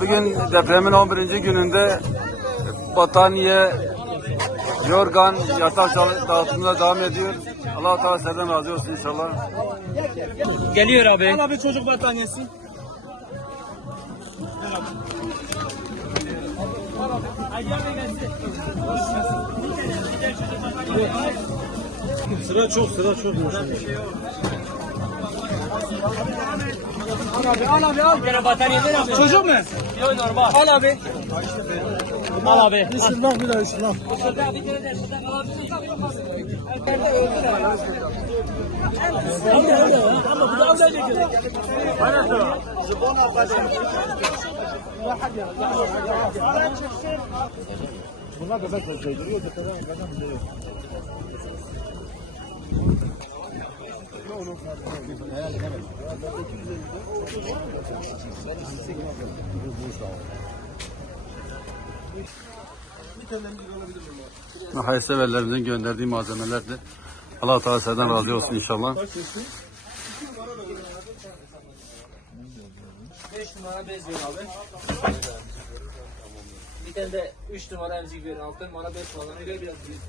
Bugün depremin 11. gününde battaniye, yorgan, yatak dağıtımına devam ediyor. Allah-u Teala sizden razı olsun inşallah. Geliyor abi. Al abi çocuk battaniyesi. Sıra çok. Al abi. Gene battaniye ver abi. Çocuk mu? Yok normal. Al abi. Al abi. Işınlan bir daha ışınlan. Ama bu da öyle. Bunlar da zaten kaydırıyor da kadar bile yok. Hayırseverlerimizin gönderdiği malzemelerdi. Allah-u Teala sizden razı olsun inşallah. 5 numara bez ver abi. Bir tane de 3 numara emzik verin. 6 numara 5 numara. Öyle biraz büyük.